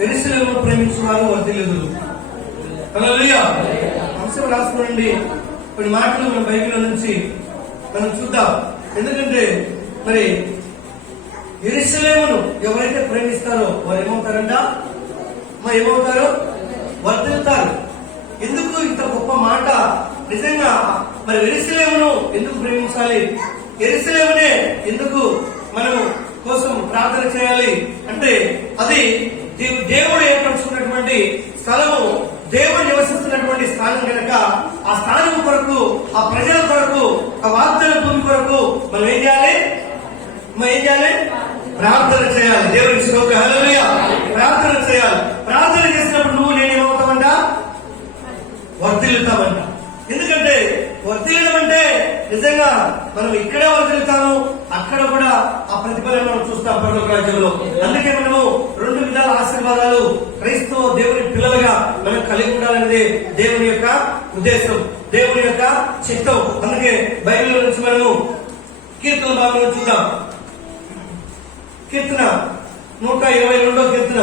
యెరూషలేమును ప్రేమించువారు వర్ధిల్లుదురు. హల్లెలూయా. అంశం రాసుకోండి. కొన్ని మాటలు మన బైబిల్ నుంచి మనం చూద్దాం. ఎందుకంటే మరి యెరూషలేమును ఎవరైతే ప్రేమిస్తారో వారు ఏమవుతారంట? ఏమవుతారు? వర్ధిల్లుతారు. ఎందుకు ఇంత గొప్ప మాట? నిజంగా మరి యెరూషలేమును ఎందుకు ప్రేమించాలి? యెరూషలేమునే ఎందుకు మనము కోసం ప్రార్థన చేయాలి అంటే అది దేవుడు ఏర్పరచుకున్నటువంటి స్థలము, దేవుడు నివసిస్తున్నటువంటి స్థానం కనుక ఆ స్థానం కొరకు, ఆ ప్రజల కొరకు, ఆ వాగ్దాన భూమి కొరకు మనం ఏం చేయాలి? ప్రార్థన చేయాలి. దేవుడికి స్తోత్రం. హల్లెలూయా. ప్రార్థన చేయాలి. ప్రార్థన చేసినప్పుడు నువ్వు నేనేమవుతావంట? వర్ధిల్లుతామంట. ఎందుకంటే వర్ధిల్లడం అంటే నిజంగా మనం ఇక్కడే వర్ధిల్లుతాము, అక్కడ కూడా ఆ ప్రతిఫలం మనం చూస్తాం పరలోక రాజ్యంలో. అందుకే మనము 2 విధాల ఆశీర్వాదాలు క్రైస్తవ దేవుని పిల్లలుగా మనం కలిగి ఉండాలనేది దేవుని యొక్క ఉద్దేశం, దేవుని యొక్క చిత్తం. అందుకే బైబిల్ నుంచి మనము కీర్తన భాగంలో చూద్దాం. కీర్తన 122వ కీర్తన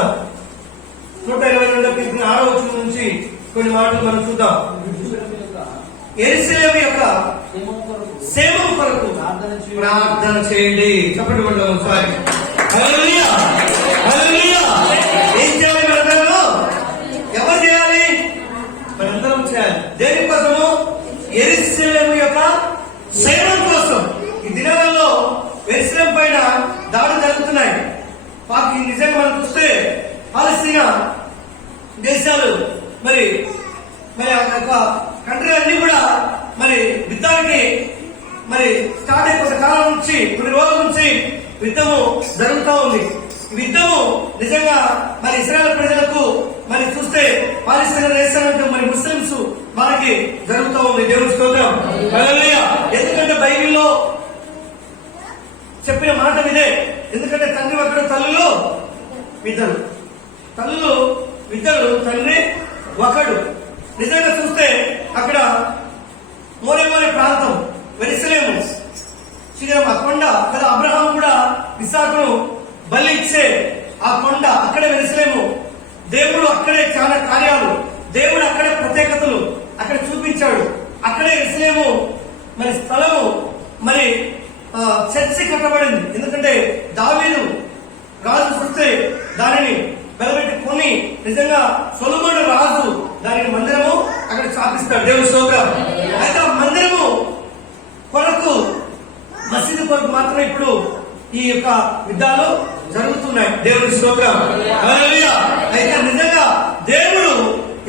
122వ కీర్తన 6వ వచనం నుంచి కొన్ని మాటలు మనం చూద్దాం. యెరూషలేము యొక్క సేవకు కొరకు ప్రార్థన చేయండి. చెప్పండి ఒకసారి. హల్లెలూయా. హల్లెలూయా. ఏం చేయాలి? మనందరూ ఎవరు చేయాలి? మనందరం చేయాలి. దేనికోసము? యెరూషలేము యొక్క సేవ కోసం. ఈ దినాలలో యెరూషలేము పైన దాడులు జరుగుతున్నాయి. నిజంగా మనం చూస్తే పాలస్తీనా దేశాలు మరి కంట్రీ అన్ని కూడా మరి యుద్ధానికి మరి స్టార్ట్ అయిపోయిన కాలం నుంచి, కొన్ని రోజుల నుంచి యుద్ధము జరుగుతూ ఉంది. ఈ యుద్ధము నిజంగా మరి ఇశ్రాయేల్ ప్రజలకు మరి చూస్తే పాలస్తీనా దేశానికి మరి ముస్లింస్ మనకి జరుగుతూ ఉంది. దేవుని స్తోత్రం. హల్లెలూయా. ఎందుకంటే బైబిల్లో చెప్పిన మాట ఇదే. ఎందుకంటే తండ్రి ఒకడు, తల్లులు ఇద్దరు. తల్లులు ఇద్దరు, తండ్రి ఒకడు. నిజంగా చూస్తే అక్కడ మోరే ప్రాంతం యెరూషలేము శిఖరం, ఆ కొండ కదా. అబ్రహాం కూడా ఇస్సాకును బలి ఇచ్చే ఆ కొండ అక్కడే యెరూషలేము. దేవుడు అక్కడే చాలా కార్యాలు, దేవుడు అక్కడే ప్రత్యేకతలు అక్కడ చూపించాడు. అక్కడే యెరూషలేము మరి స్థలము మరి చర్చి కట్టబడింది. ఎందుకంటే దావీదు రాజు చూస్తే దానిని వెలబెట్టి కొని నిజంగా సొలొమోను రాజు దానిని మందిరము అక్కడ స్థాపిస్తాడు. దేవుని స్తోత్రం. అయితే ఆ మందిరము కొరకు, మసీదు కొరకు మాత్రమే ఇప్పుడు ఈ యొక్క యుద్ధాలు జరుగుతున్నాయి. దేవుని స్తోత్రం. హల్లెలూయా. అయితే నిజంగా దేవుడు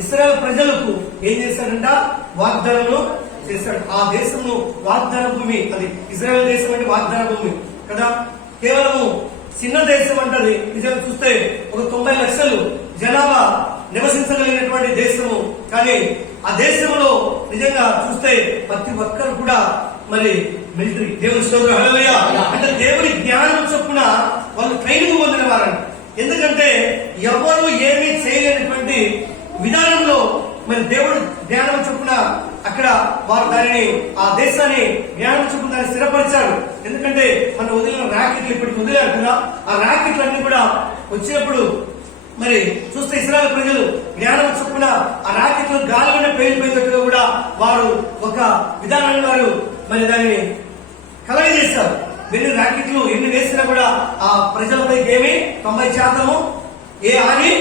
ఇశ్రాయేలు ప్రజలకు ఏం చేశాడంట? వాగ్దానము చేశాడు. ఆ దేశము వాగ్దాన భూమి. అది ఇశ్రాయేల్ దేశం అంటే వాగ్దాన భూమి కదా. కేవలము చిన్న దేశం అంటది. నిజంగా చూస్తే ఒక 90 లక్షలు జనాభా నివసించగలిగినటువంటి దేశము. కానీ ఆ దేశంలో నిజంగా చూస్తే ప్రతి ఒక్కరు కూడా మరి మిలిటరీ. దేవుని స్తోత్రం. హల్లెలూయా. అంటే దేవుని జ్ఞానం చొప్పున వాళ్ళు ట్రైనింగ్ పొందిన వారండి. ఎందుకంటే ఎవరు ఏమీ చేయలేనటువంటి విధానంలో మరి దేవుడు జ్ఞానం చొప్పున అక్కడ వారు దానిని, ఆ దేశాన్ని జ్ఞానం చొప్పున దాన్ని స్థిరపరిచాడు. ఎందుకంటే మనం వదిలిన ర్యాకెట్లు ఇప్పటికి వదిలేరు కదా. ఆ ర్యాకెట్లన్నీ కూడా వచ్చినప్పుడు మరి చూస్తే ఇశ్రాయేలు ప్రజలు జ్ఞానం చొప్పున ఆ ర్యాకెట్లు గాలిలోనే పేలిపోయినట్టుగా కూడా వారు ఒక విధానాన్ని వారు మరి దానిని కలగజేస్తారు. ఎన్ని ర్యాకెట్లు ఎన్ని వేసినా కూడా ఆ ప్రజలపైకి ఏమి 90% ఏ హాని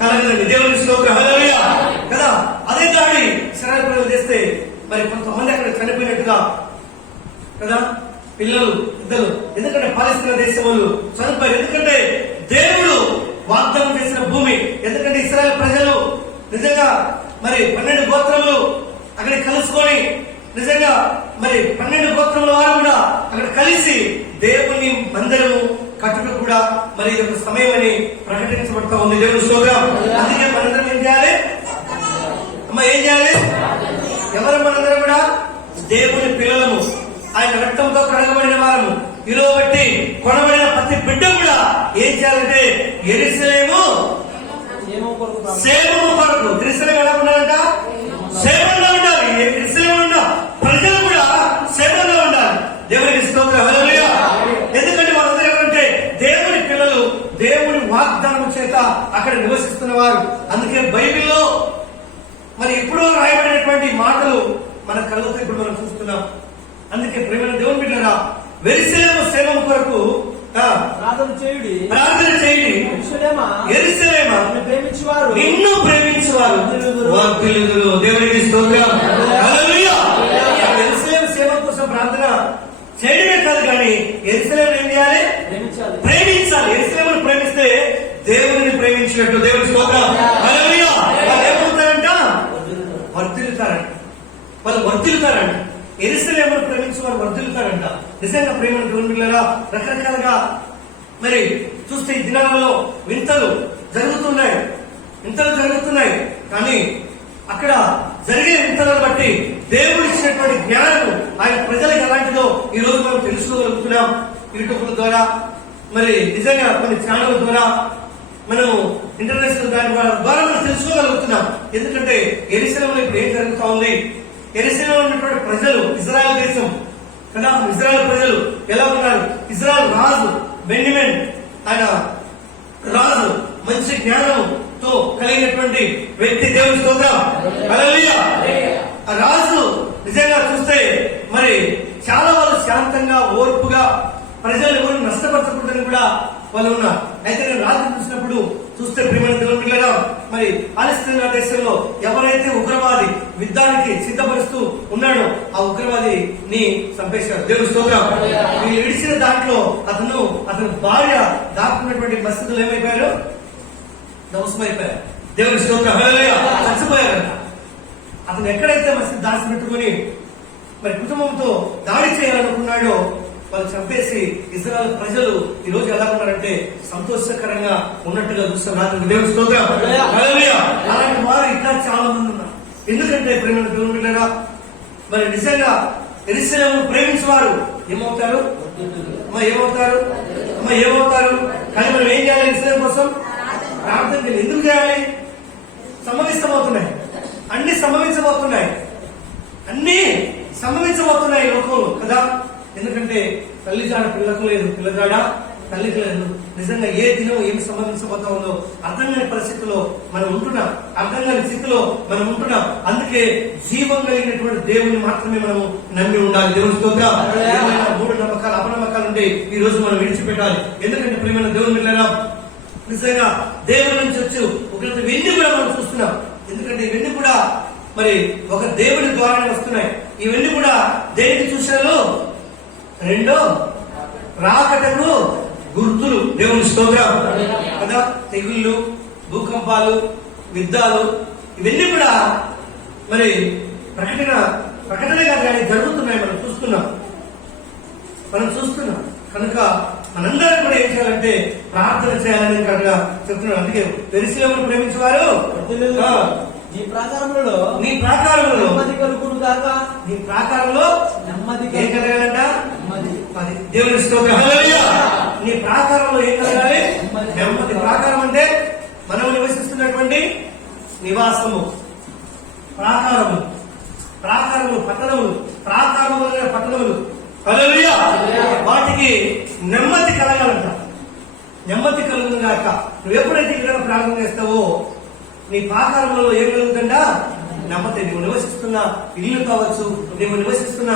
కలగలేదు. దేవుని స్తోత్రం. హల్లెలూయా కదా. అదే దాడి ఇశ్రాయేలు ప్రజలు చేస్తే మరి కొంతమంది అక్కడ చనిపోయినట్టుగా కదా, పిల్లలు ఇద్దరు. ఎందుకంటే పాలస్తీనా దేశం వాళ్ళు చనిపోయారు. ఎందుకంటే దేవుడు వాగ్దానం చేసిన భూమి. ఎందుకంటే ఇశ్రాయేలు ప్రజలు నిజంగా మరి 12 గోత్రములు అక్కడ కలుసుకొని నిజంగా మరి 12 గోత్రముల వారు కూడా అక్కడ కలిసి దేవుని మందిరము కట్టుట కూడా మరి ఇది ఒక సమయం అని ప్రకటించబడతా ఉంది. దేవుని స్తోత్రం. అందుకే మనందరం ఏం చేయాలి? ఏం చేయాలి? ఎవరు? మనందరం కూడా దేవుని పిల్లలము, ఆయన రక్తంతో కడగబడిన వారము, విలువ బట్టి కొనబడిన ప్రతి బిడ్డ కూడా ఏం చేయాలంటే యెరూషలేము సేవము కొరకు. యెరూషలేము ఎలా ఉండాలంట? సేవలో ఉండాలి. యెరూషలేములో ప్రజలు కూడా సేవలో ఉండాలి. దేవునికి స్తోత్రం. హల్లెలూయా. ఎందుకంటే వాళ్ళందరూ ఎవరంటే దేవుని పిల్లలు, దేవుని వాగ్దానం చేత అక్కడ నివసిస్తున్న వారు. అందుకే బైబిల్లో మరి ఎప్పుడో రాయబడినటువంటి మాటలు మన కళ్ళతో ఇప్పుడు మనం చూస్తున్నాం. అందుకే ప్రేమైన దేవుని బిడ్డలారా, యెరూషలేము సేవ కొరకు ప్రార్థన చేయుడి. యెరూషలేమా నిన్ను ప్రేమించువారు వర్ధిల్లుదురు. దేవునికి స్తోత్రం. హల్లెలూయా. యెరూషలేము సేవ కోసం ప్రార్థన చేయడమే కాదు, కానీ యెరూషలేమును ఏం చేయాలి? ప్రేమించాలి. యెరూషలేమును ప్రేమిస్తే దేవుడిని ప్రేమించినట్టు. దేవునికి స్తోత్రం. హల్లెలూయా. వాళ్ళు ఏమవుతారంట? వర్ధిల్లుతారంట. వాళ్ళు వర్ధిల్లుతారంట. యెరూషలేమును ప్రేమించి వారు వర్ధిల్లుతారంట. నిజంగా ప్రేమను దేవుని బిడ్డలారా, రకరకాలుగా మరి చూస్తే ఈ దినాలలో వింతలు జరుగుతున్నాయి. కానీ అక్కడ జరిగే వింతలను బట్టి దేవుడు ఇచ్చినటువంటి జ్ఞానం ఆయన ప్రజలకు ఎలాంటిదో ఈ రోజు మనం తెలుసుకోగలుగుతున్నాం. యూట్యూబ్ ద్వారా, మరి నిజంగా కొన్ని ఛానల్ ద్వారా, మనము ఇంటర్నేషనల్ దాని ద్వారా మనం తెలుసుకోగలుగుతున్నాం. ఎందుకంటే యెరూషలేములో ఇప్పుడు ఏం జరుగుతా ఉంది? యెరూషలేములో ఉన్నటువంటి ప్రజలు, ఇజ్రాయెల్ దేశం కదా, ఇజ్రాయెల్ ప్రజలు ఎలా ఉన్నారు? ఇజ్రాయెల్ రాజు బెన్యమీన్, ఆయన రాజు మంచి జ్ఞానంతో కలిగినటువంటి వ్యక్తి. దేవుని స్తోత్రం. హల్లెలూయా. ఆ రాజు నిజంగా చూస్తే మరి చాలా వాళ్ళు శాంతంగా, ఓర్పుగా, ప్రజలు ఎవరు నష్టపరచకూడదని కూడా వాళ్ళు ఉన్నారు. అయితే నేను రాజు చూసినప్పుడు చూస్తే ప్రేమైన దేవుని బిడ్డలారా, మరి పాలస్తీనా దేశంలో ఎవరైతే ఉగ్రవాది యుద్ధానికి సిద్ధపరుస్తూ ఉన్నాడో ఆ ఉగ్రవాదిని చంపేశాడు. దేవుని స్తోత్రం. వీళ్ళు విడిచిన దాంట్లో అతని భార్య దాక్కున్నటువంటి మసీదులు ఏమైపోయారు? ధ్వంసమైపోయారు. దేవుని స్తోత్రం. హల్లెలూయా. చచ్చిపోయారంట. అతను ఎక్కడైతే మసీదు దాచిపెట్టుకుని మరి కుటుంబంతో దాడి చేయాలనుకున్నాడో వాళ్ళు చంపేసి ఇజ్రాయెల్ ప్రజలు ఈ రోజు ఎలా ఉన్నారంటే సంతోషకరంగా ఉన్నట్టుగా చూస్తున్నారు. దేవుని స్తోత్రం. హల్లెలూయా. అలాంటి వారు ఇంకా చాలా మంది ఉన్నారు. ఎందుకంటే ప్రేమ దేవుని బిడ్డలారా, మరి నిజంగా యెరూషలేమును ప్రేమించేవారు ఏమవుతారు? ఏమవుతారు? కానీ మనం ఏం చేయాలి? యెరూషలేము కోసం ప్రార్థన చేయాలి. ఎందుకు చేయాలి? అన్ని సంభవించబోతున్నాయి లోకంలో కదా. ఎందుకంటే తల్లి జాడ పిల్లకు లేదు, పిల్లగాడ తల్లికి లేదు. నిజంగా ఏ దినం ఏమి సంభవించబోతా ఉందో అర్థం కాని పరిస్థితిలో మనం ఉంటున్నాం. అర్థం కాని స్థితిలో మనం ఉంటున్నాం. అందుకే జీవం కలిగినటువంటి దేవుని మాత్రమే మనము నమ్మి ఉండాలి. దేవుని స్తోత్రం. ఏమైనా మూఢ నమ్మకాలు, అపనమ్మకాలు ఉంటే ఈ రోజు మనం విడిచిపెట్టాలి. ఎందుకంటే ప్రియమైన దేవుని బిడ్డలారా, నిజంగా దేవుని నుంచి వచ్చి ఒక వెండి కూడా మనం చూస్తున్నాం. ఎందుకంటే ఇవన్నీ కూడా మరి ఒక దేవుని ద్వారానే వస్తున్నాయి. ఇవన్నీ కూడా దేనికి చూశారు? రెండో రాకటకు గుర్తులు. దేవుని స్తోత్రం కదా. తెగుళ్ళు, భూకంపాలు, యుద్ధాలు ఇవన్నీ కూడా మరి ప్రకటన కాదు కానీ జరుగుతున్నాయి. మనం చూస్తున్నాం. కనుక మనందరం కూడా ఏం చేయాలంటే ప్రార్థన చేయాలని కనుక చెప్తున్నాడు. అందుకే యెరూషలేమును ప్రేమించేవారు నీ ప్రాకారంలో నెమ్మది కలుగును గాక. నీ ప్రాకారంలో నెమ్మది ఏం కలగాలంట? దేవుని స్తోత్రం. హల్లెలూయా. నీ ప్రాకారంలో ఏం కలగాలి? నెమ్మది. ప్రాకారం అంటే మనం నివసిస్తున్నటువంటి నివాసము. ప్రాకారములు పట్టణములు. హల్లెలూయా. వాటికి నెమ్మది కలగాలంట. నెమ్మది కలుగును గాక. నువ్వు ఎప్పుడైతే ఇక్కడ ప్రార్థన చేస్తావో నీ ప్రాకారంలో ఏం కలుగుతుందా? నెమ్మది. నువ్వు నివసిస్తున్న ఇల్లు కావచ్చు, నువ్వు నివసిస్తున్న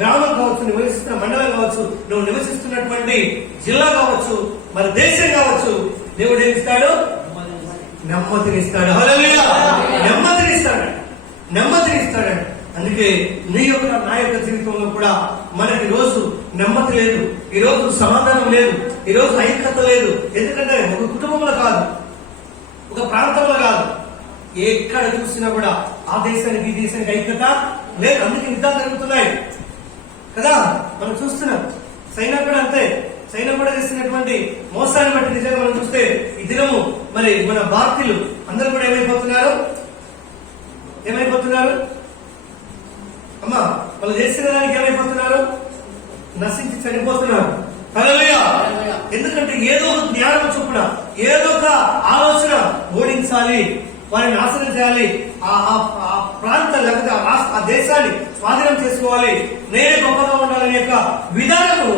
గ్రామం కావచ్చు, నువ్వు నివసిస్తున్న మండలం కావచ్చు, నువ్వు నివసిస్తున్నటువంటి జిల్లా కావచ్చు, మరి దేశం కావచ్చు, దేవుడు ఏమిస్తాడు? నెమ్మదినిస్తాడు. హల్లెలూయా. నెమ్మదినిస్తాడు. అందుకే నీ యొక్క నా యొక్క జీవితంలో కూడా మనకి రోజు నెమ్మది లేదు, ఈ రోజు సమాధానం లేదు, ఈ రోజు ఐక్యత లేదు. ఎందుకంటే ఒక కుటుంబంలో కాదు, ఒక ప్రాంతంలో కాదు, ఎక్కడ చూసినా కూడా ఆ దేశానికి ఈ దేశానికి ఐక్యత లేదు. అందుకే యుద్ధాలు జరుగుతున్నాయి కదా. మనం చూస్తున్నాం. చైనా కూడా అంతే. చైనా కూడా చేసినటువంటి మోసాన్ని బట్టి నిజంగా మనం చూస్తే ఈ దినము మరి మన భారతీయులు అందరూ కూడా ఏమైపోతున్నారు అమ్మా, వాళ్ళు చేసిన దానికి ఏమైపోతున్నారు? నశించి చనిపోతున్నారు. హల్లెలూయా. ఎందుకంటే ఏదో ఒక జ్ఞానం చొప్పున, ఏదో ఒక ఆలోచన ఓడించాలి, వారిని నాశనం చేయాలి, ఆ ప్రాంతం లేకపోతే ఆ దేశాన్ని స్వాధీనం చేసుకోవాలి, నేనే గొప్పగా ఉండాలనే యొక్క విధానము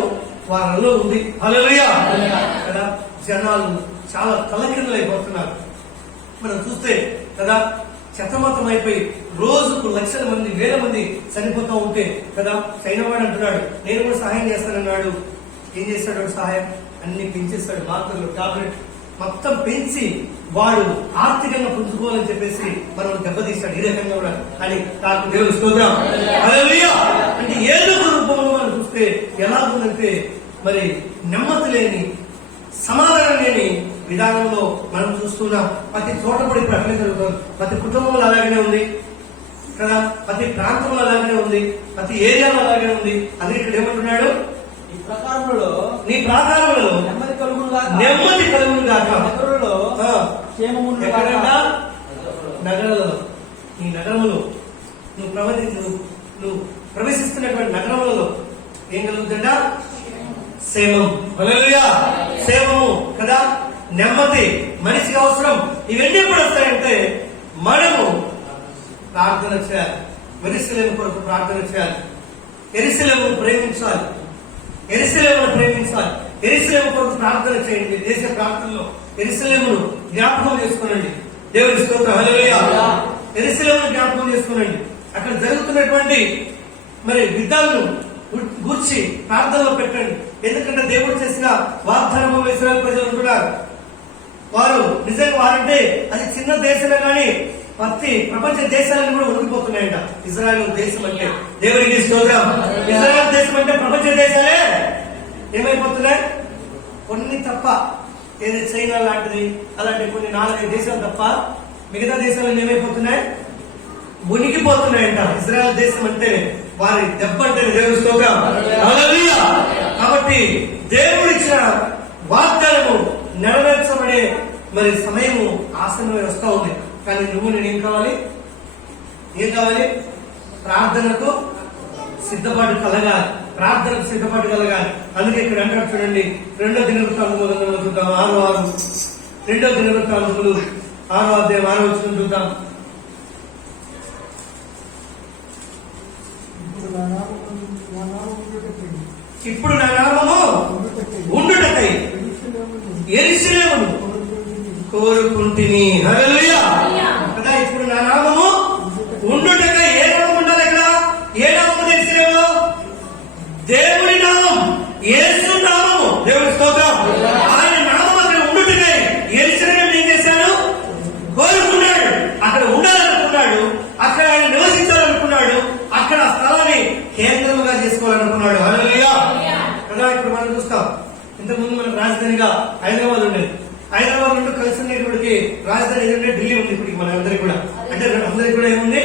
వారిలో ఉంది. హల్లెలూయా కదా. జనాలు చాలా తలకిందులైపోతున్నారు. మనం చూస్తే కదా శతమతం అయిపోయి రోజుకు లక్షల మంది, వేల మంది చనిపోతూ ఉంటే కదా చైనావాడు అంటున్నాడు నేను కూడా సహాయం చేస్తానన్నాడు. ఏం చేస్తాడు సహాయం? అన్ని పెంచేస్తాడు. మాత్రలు, టాబ్లెట్ మొత్తం పెంచి వాడు ఆర్థికంగా పుంజుకోవాలని చెప్పేసి మనం దెబ్బతీస్తాడు. ఈ రకంగా కూడా అని నాకు దేవుడు స్తోత్రం. హల్లెలూయా. అంటే ఏదో ఒక రూపంలో మనం చూస్తే ఎలా ఉందంటే మరి నెమ్మది లేని, సమాధానం లేని విధానంలో మనం చూస్తున్నాం. ప్రతి చోట కూడా ఇప్పుడు అట్లే జరుగుతుంది. ప్రతి కుటుంబంలో అలాగనే ఉంది కదా, ప్రతి ప్రాంతంలో అలాగనే ఉంది, ప్రతి ఏరియాలో అలాగే ఉంది. అది ఇక్కడ ఏమంటున్నాడు? నీ ప్రాకారములలో నెమ్మది కలుగును గాక, నెమ్మది కలుగును గాక, నగరులలో క్షేమమును గాక. ఎక్కడన్నా నగరాలలో, ఈ నగరములు నువ్వు ప్రవేశిస్తున్నటువంటి నగరములలో ఏం కలుగుతుందా? క్షేమం. హల్లెలూయా. క్షేమము కదా, నెమ్మది, మనిషికి అవసరం. ఇవన్నీ కూడా వస్తాయంటే మనము ప్రార్థన చేయాలి. యెరూషలేము కొరకు ప్రార్థన చేయాలి. యెరూషలేమును ప్రేమించాలి. యెరూషలేమును ప్రేమించాలి. యెరూషలేము కొరకు ప్రార్థన చేయండి. దేశ ప్రార్థనలో యెరూషలేమును జ్ఞాపకం చేసుకోనండి. దేవుని స్తోత్రం. హల్లెలూయా. యెరూషలేమును జ్ఞాపకం చేసుకోనండి. అక్కడ జరుగుతున్నటువంటి మరి యుద్ధాలను గూర్చి ప్రార్థనలో పెట్టండి. ఎందుకంటే దేవుడు చేసిన వాగ్దానము ఇశ్రాయేలు ప్రజలు ఉంటున్నారు. వారు నిజంగా వారంటే అది చిన్న దేశమే కానీ ప్రపంచ దేశాలను కూడా ఉనికిపోతున్నాయంట. ఇజ్రాయెల్ దేశం అంటే దేవునికి స్తోత్రం. ఇజ్రాయెల్ దేశం అంటే ప్రపంచ దేశాలే ఏమైపోతున్నాయి? కొన్ని తప్ప, ఏది చైనా లాంటిది అలాంటి కొన్ని 4-5 దేశాలు తప్ప మిగతా దేశాలను ఏమైపోతున్నాయి? ఉనికిపోతున్నాయంట. ఇజ్రాయెల్ దేశం అంటే వారి దెబ్బ అంటే దేవుని స్తోత్రం. హల్లెలూయా. కాబట్టి దేవుడు ఇచ్చిన వాగ్దానము నెరవేర్చబడే మరి సమయము ఆసన్నమై వస్తా ఉంది. కానీ నువ్వు నేనేం కావాలి? ఏం కావాలి? ప్రార్థనకు సిద్ధపాటు కలగాలి. ప్రార్థనకు సిద్ధపాటు కలగాలి. అందుకే ఇక్కడ అంటారు చూడండి, 2వ దినవృత్తాంతములు చూద్దాం 6:6. 2వ దినవృత్తాంతములు 6వ అధ్యాయం 6వ వచనం చూద్దాం. ఇప్పుడు నా నామము ఉండుటకై యెరూషలేమును కోరుకుంటుని. హల్లెలూయా. కదా, ఇప్పుడు నా నామము ఉండుటకై. ఏ నామం ఉండాలి ఇక్కడ? ఏ నామము యెరూషలేములో? దేవుడి నామం, యేసు నామము. దేవుడి స్తోత్రం. ఆయన నామం అక్కడ ఉండుటకై యెరూషలేము ఏం చేశాడు? కోరుకున్నాడు. అక్కడ ఉండాలనుకున్నాడు. అక్కడ ఆయన నివసించాలనుకున్నాడు. అక్కడ స్థలాన్ని కేంద్రముగా చేసుకోవాలనుకున్నాడు. హల్లెలూయా. కదా, ఇప్పుడు మనం చూస్తాం. ఇంతకుముందు మనకు రాజధానిగా హైదరాబాద్ ఉండేది. హైదరాబాద్ నుండి కలిసినప్పటికి రాజధాని ఏదంటే ఢిల్లీ ఉంది. ఇప్పటికి మన అందరికి కూడా, అంటే అందరికి కూడా ఏముంది?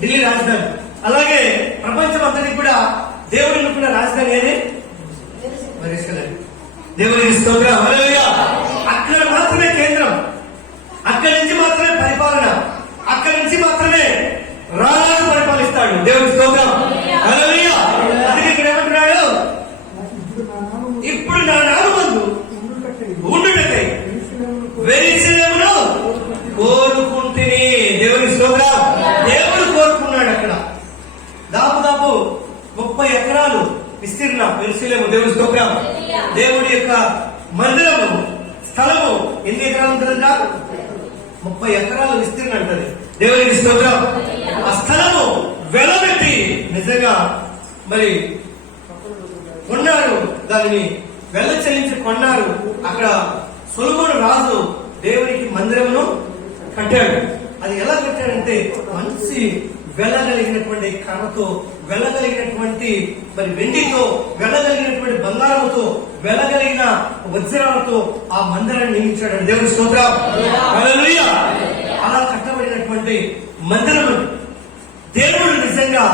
ఢిల్లీ రాజధాని. అలాగే ప్రపంచం అందరికి కూడా దేవుడు అనుకున్న రాజధాని ఏది? యెరూషలేము. దేవుని స్తోత్రం. హల్లెలూయా. అక్కడ మాత్రమే కేంద్రం, అక్కడి నుంచి మాత్రమే పరిపాలన, అక్కడి నుంచి మాత్రమే రాజు పరిపాలిస్తాడు. దేవుని స్తోత్రం. హల్లెలూయా. అందుకే ఇక్కడ ఏమంటున్నాడు? ఇప్పుడు నా నామమందు ఉండుటకై యెరూషలేమును కోరుకుంటుని. దేవుని స్తోత్రం. దేవుడు కోరుకున్నాడు. అక్కడ దాదాపు 30 ఎకరాలు విస్తీర్ణం యెరూషలేము. దేవుని స్తోత్రం. దేవుడి యొక్క మందిరము స్థలము ఎన్ని ఎకరాలు ఉంటుందంట? 30 ఎకరాలు విస్తీర్ణం అంటది. దేవునికి స్తోత్రం. ఆ స్థలము వెలబెట్టి నిజంగా మరి కొన్నారు. దానిని వెల్ల చెల్లించి కొన్నారు. అక్కడ సొలొమోను రాజు దేవునికి మందిరమును కట్టాడు. అది ఎలా కట్టాడంటే మంచి వెళ్ళగలిగినటువంటి కర్రతో, వెళ్ళగలిగినటువంటి మరి వెండితో, వెళ్ళగలిగినటువంటి బంగారంతో, వెళ్ళగలిగిన వజ్రాలతో ఆ మందిరాన్ని నిర్మించాడు. దేవుని స్తోత్రం. హల్లెలూయా. అలా కట్టబడినటువంటి మందిరము దేవుడు నిజంగా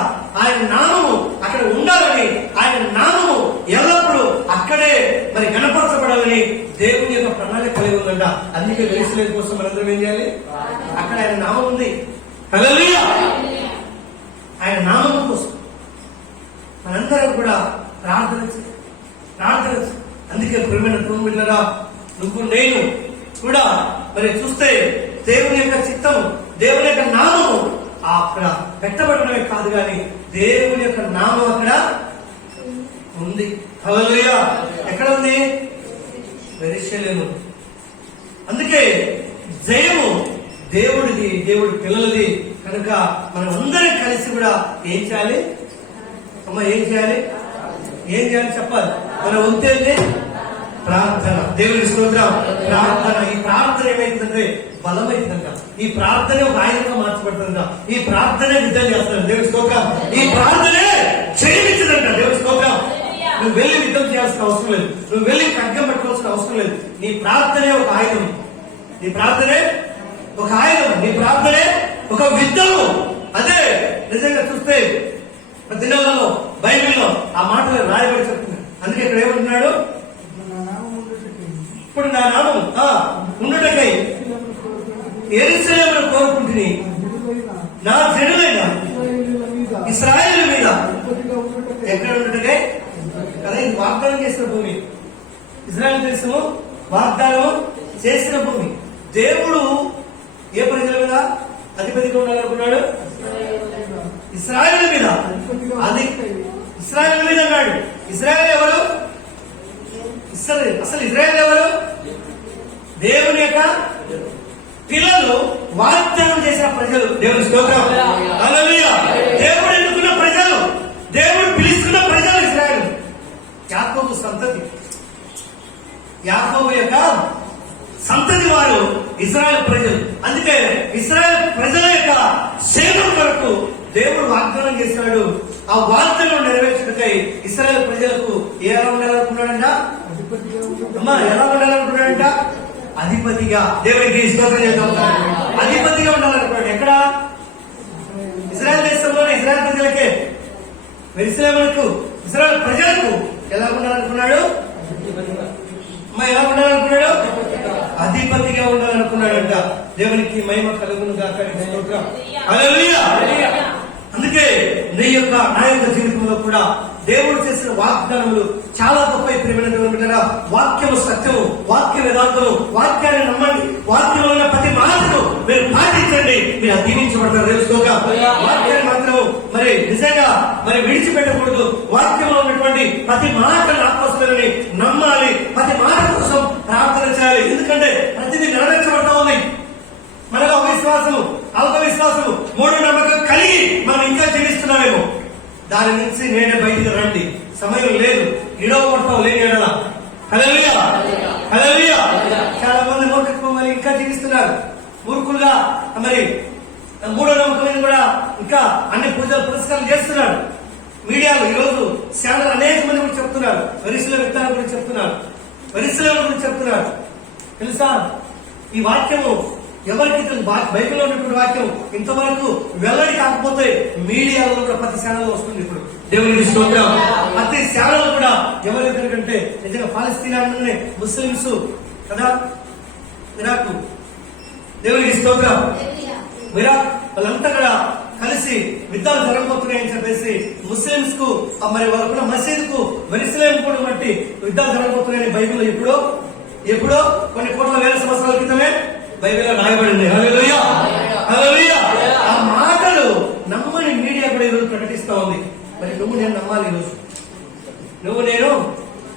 ఆయన నామము అక్కడ ఉండాలని, ఆయన నామము ఎల్లప్పుడూ అక్కడే మరి గణపరచబడాలని దేవుని యొక్క ప్రణాళిక కలిగి ఉందంట. అందుకే యెరూషలేము కోసం మనందరం ఏం చేయాలి? అక్కడ ఆయన నామం ఉంది. హల్లెలూయా. ఆయన నామం కోసం మనందరం కూడా ప్రార్థన. అందుకే ప్రియమైన తోమిళ్ళరా, నువ్వు నేను కూడా మరి చూస్తే దేవుని యొక్క చిత్తం, దేవుని యొక్క నామము అక్కడ పెట్టబడమే కాదు కానీ దేవుని యొక్క నామం అక్కడ ఉంది. హల్లెలూయా. ఎక్కడ ఉంది? యెరూషలేము. అందుకే జయము దేవుడిది, దేవుడి పిల్లలది కనుక మనం అందరం కలిసి కూడా ఏం చేయాలి అమ్మ? ఏం చేయాలి చెప్పాలి. మన వంతేంది ప్రార్థన. దేవుని స్తోత్రం. ప్రార్థన. ఈ ప్రార్థన ఏమైతుందంటే బలమైతుందంట. ఈ ప్రార్థనే ఒక ఆయుధంగా మార్చబడుతుందంట. ఈ ప్రార్థనే విద్య చేస్తాడు. దేవుని స్తోత్రం. ఈ ప్రార్థనే క్షమించదంట. దేవుని స్తోత్రం. నువ్వు వెళ్ళి యుద్ధం చేయాల్సిన అవసరం లేదు. నువ్వు వెళ్ళి ఖడ్గం పట్టుకోవాల్సిన అవసరం లేదు. నీ ప్రార్థనే ఒక ఆయుధం. నీ ప్రార్థనే ఒక ఆయుధం. నీ ప్రార్థనే ఒక యుద్ధము. అదే నిజంగా చూస్తే దినాలలో బైబిల్లో ఆ మాటలు రాయబడి చెప్తుంది. అందుకే ఇక్కడ ఏమంటున్నాడు? ఇప్పుడు నా నామం ఉండుటకై యెరూషలేమును కోరుకుంటుని నా జనులైన ఇశ్రాయేలు మీద ఎక్కడ ఉండుటకై కదా. ఇది వాగ్దానం చేసిన భూమి. ఇశ్రాయేలు దేశము వాగ్దానం చేసిన భూమి. దేవుడు ఏ ప్రజల మీద అధిపతిగా ఉండాలనుకున్నాడు? ఇశ్రాయేలు మీద. అది ఇశ్రాయేలు మీద అన్నాడు. ఇశ్రాయేలు ఎవరు? అసలు ఇశ్రాయేలు ఎవరు? దేవుని యొక్క పిల్లలు, వాగ్దానం చేసిన ప్రజలు. దేవుని స్తోత్రం. హల్లెలూయా. దేవుడు ఎన్నుకున్న ప్రజలు, దేవుడు పిలుస్తున్న ప్రజలు ఇశ్రాయేలు. యాకోబు సంతతి, యాకోబు యొక్క సంతతి వారు ఇశ్రాయేల్ ప్రజలు. అందుకే ఇశ్రాయేల్ ప్రజల యొక్క క్షేమం కొరకు దేవుడు వాగ్దానం చేశాడు. ఆ వాగ్దానం నెరవేర్చటకై ఇశ్రాయేల్ ప్రజలకు ఎలా ఉండాలనుకున్నాడంట? అమ్మా, ఎలా ఉండాలనుకున్నాడంట? అధిపతిగా. దేవునికి స్తోత్రం చేద్దాం. అధిపతిగా ఉండాలనుకున్నాడు. ఎక్కడ? ఇశ్రాయేల్ దేశంలోనే ఇశ్రాయేల్ ప్రజలకే, యెరూషలేముకు, ఇశ్రాయేల్ ప్రజలకు ఎలా ఉండాలనుకున్నాడు? అమ్మా, ఎలా ఉండాలనుకున్నాడు? అధిపతిగా ఉండాలనుకున్నాడంట. దేవునికి మహిమ కలుగును గాక. స్తోత్రం. హల్లెలూయా. అందుకే నా యొక్క జీవితంలో కూడా దేవుడు చేసిన వాగ్దానములు చాలా గొప్ప. ప్రియమైన దేవుని బిడ్డలారా, వాక్యము సత్యము, వాక్య వేదాంతము, వాక్యాన్ని నమ్మండి. వాక్యంలో ఉన్న ప్రతి మాటను మీరు పాటించండి, మీరు దీవించబడతారు. తెలుసుకోగా వాక్యాన్ని మాత్రం మరి నిజంగా మరి విడిచిపెట్టకూడదు. వాక్యంలో ఉన్నటువంటి ప్రతి మాటను ఆత్మస్వరాన్ని నమ్మాలి. ప్రతి మాట కోసం ప్రార్థన చేయాలి. ఎందుకంటే ప్రతిదీ నెరవేర్చబడతా ఉంది. మనకు ఒక విశ్వాసము, అల్ప విశ్వాసము, మూడు నమ్మకం కలిగి మనం ఇంకా జీవిస్తున్నామేమో. దాని నుంచి నేనే బయటికి రండి. సమయం లేదు. ఇడవబడతాం లేని ఎడల. హల్లెలూయా. హల్లెలూయా. చాలా మంది మూర్ఖత్వం మరి ఇంకా జీవిస్తున్నారు. మూర్ఖులుగా మరి మూడో నమ్మకం కూడా ఇంకా అన్ని పూజలు పురస్కారం చేస్తున్నారు. మీడియాలో ఈరోజు ఛానల్ అనేక మంది కూడా చెప్తున్నారు. యెరూషలేము విత్తనాల గురించి చెప్తున్నారు. యెరూషలేము గురించి చెప్తున్నారు. తెలుసా, ఈ వాక్యము ఎవరికి బైబిల్లో ఉన్నటువంటి వాక్యం ఇంతవరకు వెల్లడి కాకపోతే మీడియాలో కూడా ప్రతి ఛానల్ వస్తుంది. ఇప్పుడు దేవునికి స్తోత్రం. ప్రతి ఛానల్ కూడా ఎవరెందుకంటే నిజంగా పాలస్తీనా ముస్లింస్ కదా, ఇరాక్, దేవునికి స్తోత్రం, ఇరాక్ వాళ్ళంతా కూడా కలిసి యుద్ధాలు జరగబోతున్నాయని చెప్పేసి ముస్లింస్ కు మరి వాళ్ళకున్న మసీద్ కు యెరూషలేము కూడా బట్టి యుద్ధాలు జరగబోతున్నాయని బైబిల్లో ఎప్పుడో కొన్ని కోట్ల వేల సంవత్సరాల క్రితమే బైబిల్లో రాయబడింది. హల్లెలూయా. హల్లెలూయా. ఆ మాటలు నమ్మని మీడియా కూడా ఈరోజు ప్రకటిస్తా ఉంది. మరి నువ్వు నేను నమ్మాలి. ఈరోజు నువ్వు నేను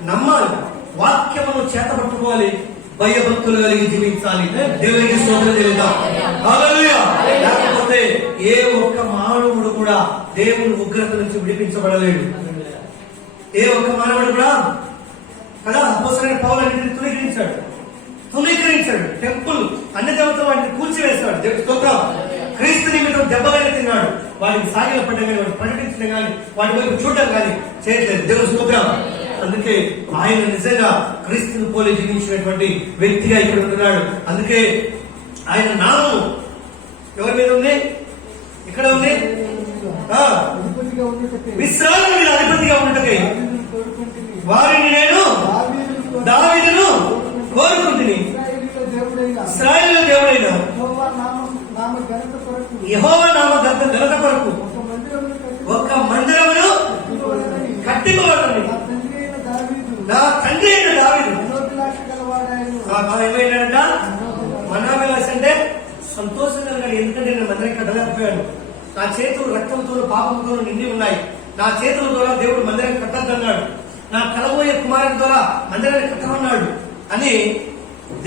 నమ్మాలి. వాక్యమును చేతపట్టుకోవాలి. భయభక్తులు కలిగి జీవించాలి. దేవునికి స్తోత్రం చెల్లిద్దాం. హల్లెలూయా. లేకపోతే ఏ ఒక్క మానవుడు కూడా దేవుని ఉగ్రత నుంచి విడిపించబడలేడు. ఏ ఒక్క మానవుడు కూడా కదా. అపోస్తలుడైన పౌలు అన్నిటిని తునీకరించాడు. టెంపుల్ అన్ని దేవతలు వాటిని కూల్చివేశాడు. దేవుని స్తోత్రం. క్రీస్తు నిమిత్తం దెబ్బలైన తిన్నాడు. వాటిని సాగిల పడ్డం కానీ, వాటిని ప్రకటించడం కానీ, వాటి వైపు చూడడం కానీ చేయట్లేదు. దేవుని స్తోత్రం. అందుకే ఆయన నిజంగా క్రీస్తుని పోలి జీవించినటువంటి వ్యక్తిగా ఇక్కడ ఉంటున్నాడు. అందుకే ఆయన నామం ఎవరి మీద ఉంది? ఇక్కడ ఉంది. విశ్రాంతి మీద అధిపతిగా ఉండటకై వారిని నేను దావీదును కోరుకుంటుని. ఇశ్రాయేలు దేవుడైన యెహోవా నామ ఘనత కొరకు ఒక మందిరమును కట్టిపోవాలని నా తండ్రి అయిన దావీదు ఏమైనాడంట? మనాభిలాష అంటే సంతోషంగా ఉన్నాడు. ఎందుకంటే నేను మందిరం కట్టలేకపోయాను. నా చేతులు రక్తంతో పాపంతో నిండి ఉన్నాయి. నా చేతుల ద్వారా దేవుడు మందిరం కట్టద్దన్నాడు. నా కలబోయే కుమారుని ద్వారా మందిరాన్ని కట్టమన్నాడు అని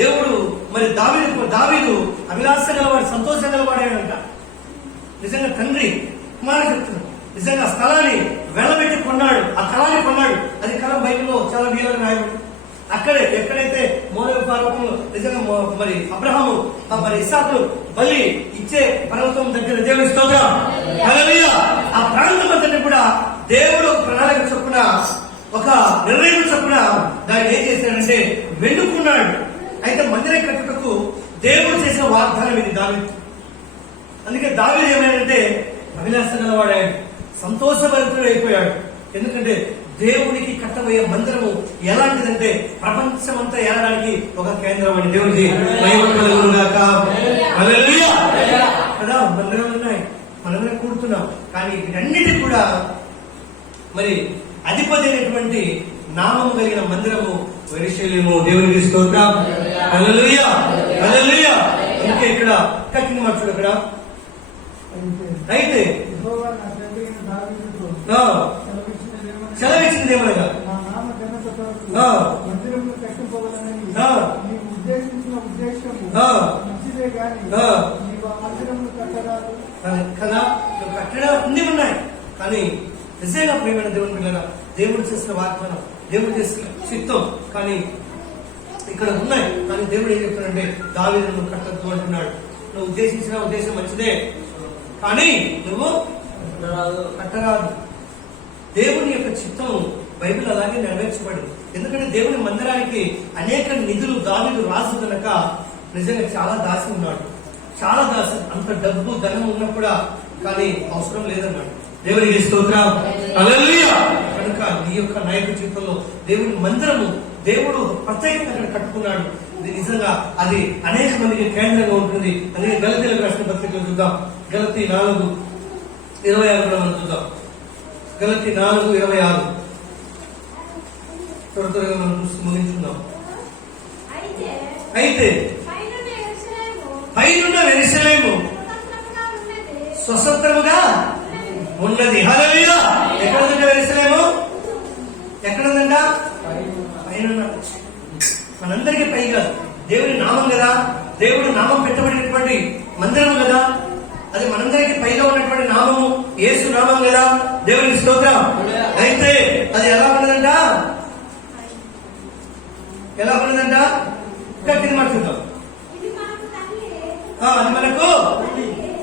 దేవుడు మరి దావీదు అభిలాష గలవాడు, సంతోషం గలవాడేనంట. నిజంగా తండ్రి కుమారుడు చెప్తున్నాడు, నిజంగా ఆ స్థలాన్ని వెలబెట్టి కొన్నాడు, ఆ స్థలాన్ని కొన్నాడు. అది కలం బైబిల్లో చాలా వీలుగా రాయబడి అక్కడే ఎక్కడైతే మోరేబు పర్వతంలో నిజంగా మరి అబ్రహాము మరి ఇస్సాకులు బలి ఇచ్చే పర్వతం దగ్గర దేవుని స్తోత్రం హల్లెలూయా. ఆ ప్రాంతం అంతటి కూడా దేవుడు ఒక ప్రణాళిక చొప్పున, ఒక నిర్ణయం చొప్పున దాన్ని ఏం చేశాడంటే వెన్నుకున్నాడు. అయితే మందిరం కట్టుటకు దేవుడు చేసిన వాగ్దానం ఇది దావీదు. అందుకే దావీదు ఏమైందంటే అభిలాష గలవాడాడు, సంతోషభరితుడు అయిపోయాడు. ఎందుకంటే దేవునికి కట్టబోయే మందిరము ఎలాంటిదంటే ప్రపంచమంతా ఏలడానికి ఒక కేంద్రం అని. దేవుడికి మహిమ కలుగును గాక. హల్లెలూయా. కదా మందిరాలు ఉన్నాయి, మనమే కూడుతున్నాం, కానీ వీటన్నిటి కూడా మరి అధిపతి అయినటువంటి నామం కలిగిన మందిరము యెరూషలేము. దేవునికి స్తోత్రం హల్లెలూయా హల్లెలూయా. ఇంకా ఇక్కడ కట్టిన మాట్లాడు ఇక్కడ అయితే సెలవిచ్చింది ఏమనగా కదా కట్టడం అన్ని ఉన్నాయి. కానీ నిజంగా ప్రేమైన దేవుని పిల్లల దేవుడు చేసిన వాగ్దానం, దేవుడు చేసిన చిత్తం కానీ ఇక్కడ ఉన్నాయి. కానీ దేవుడు ఏం చెప్తున్నాడంటే దావీదును కట్టద్దు అంటున్నాడు. నువ్వు ఉద్దేశించిన ఉద్దేశం మంచిదే, కానీ నువ్వు కట్టరాదు. దేవుని యొక్క చిత్తం బైబిల్ అలాగే నెరవేర్చబడింది. ఎందుకంటే దేవుని మందిరానికి అనేక నిధులు దావీదు రాజు కనుక నిజంగా చాలా దాసి ఉన్నాడు, చాలా దాసి. అంత డబ్బు ధనం ఉన్నా కూడా కానీ అవసరం లేదన్నాడు. దేవునికి స్తోత్రం హల్లెలూయా. కనుక నీ యొక్క నాయక జీవితంలో దేవుని మందిరము దేవుడు ప్రత్యేకంగా అక్కడ కట్టుకున్నాడు. ఇది నిజంగా అది అనేక మందికి కేంద్రంగా ఉంటుంది. అదే గలతీయులకు రాసిన పత్రికలు చూద్దాం. గలతీ 4:26 మనం చూద్దాం. గలతీ 4:26 త్వరగా మనం ముగించుకుందాం. అయితే పైనున్న యెరూషలేము స్వతంత్రముగా ఉన్నది. హల్లెలూయా. ఎక్కడ ఉందంట యెరూషలేము? ఎక్కడ ఉందంట? పైన. మనందరికీ పై కాదు, దేవుని నామం కదా, దేవుడు నామం పెట్టబడినటువంటి మందిరం కదా, అది మనందరికీ పైగా ఉన్నటువంటి నామము యేసు నామం కదా. దేవునికి స్తోత్రం. అయితే అది ఎలా ఉన్నదంట? ఎలా ఉన్నదంట? గట్టిగా మాట్లాడుతాం. అది మనకు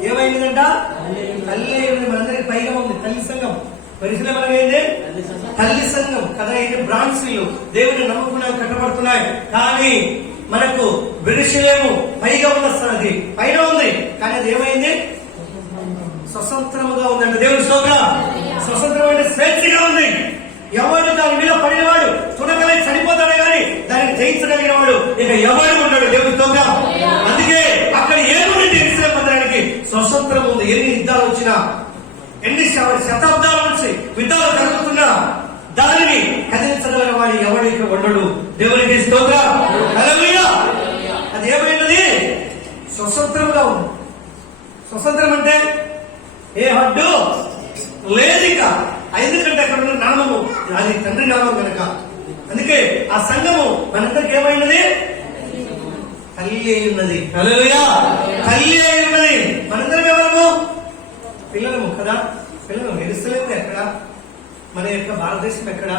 ఏమైందంట? తల్లి మనందరికి పైగా ఉంది. తల్లి సంఘం పరిశీలన మనమైంది తల్లి సంఘం కదా. ఇది బ్రాంచ్లు దేవుని నమ్ముకున్నా కట్టబడుతున్నాయి. కానీ మనకు యెరూషలేము పైగా ఉన్న అది పైన ఉంది, కానీ అది ఏమైంది? స్వతంత్రముగా ఉందంట. దేవుని స్తోత్రం. స్వతంత్రమైన స్వేచ్ఛగా ఉంది. ఎవరు దాని మీద పడినవాడు చుడకలై చనిపోతాడు, కానీ దాన్ని జయించగలిగిన వాడు ఇక ఎవరు ఉన్నాడు. దేవుని స్తోత్రం. అందుకే అక్కడ ఏముంది? యెరూషలేము మందిరానికి స్వతంత్రం ఉంది. ఎన్ని యుద్ధాలు వచ్చినా, ఎన్ని శతాబ్దాల నుంచి యుద్ధాలు జరుగుతున్నా దానిని కదిలించగలిగిన వాడు ఎవడు ఇక్కడ ఉండడు. దేవునికి స్తోత్రం హల్లెలూయా. అది ఏమైనది? స్వతంత్రంగా ఉంది. స్వతంత్రం అంటే ఏ హడ్డు లేదు ఇక. ఎందుకంటే అక్కడ ఉన్న నామము అది తండ్రి నామం కనుక. అందుకే ఆ సంఘము మనందరికి ఏమైనది? తల్లి అయి ఉన్నది. హల్లెలూయా. తల్లి అయి ఉన్నది. మనందరం ఎవరము? పిల్లలము కదా. పిల్లలు యెరూషలేము ఎక్కడ? మన యొక్క భారతదేశం ఎక్కడ?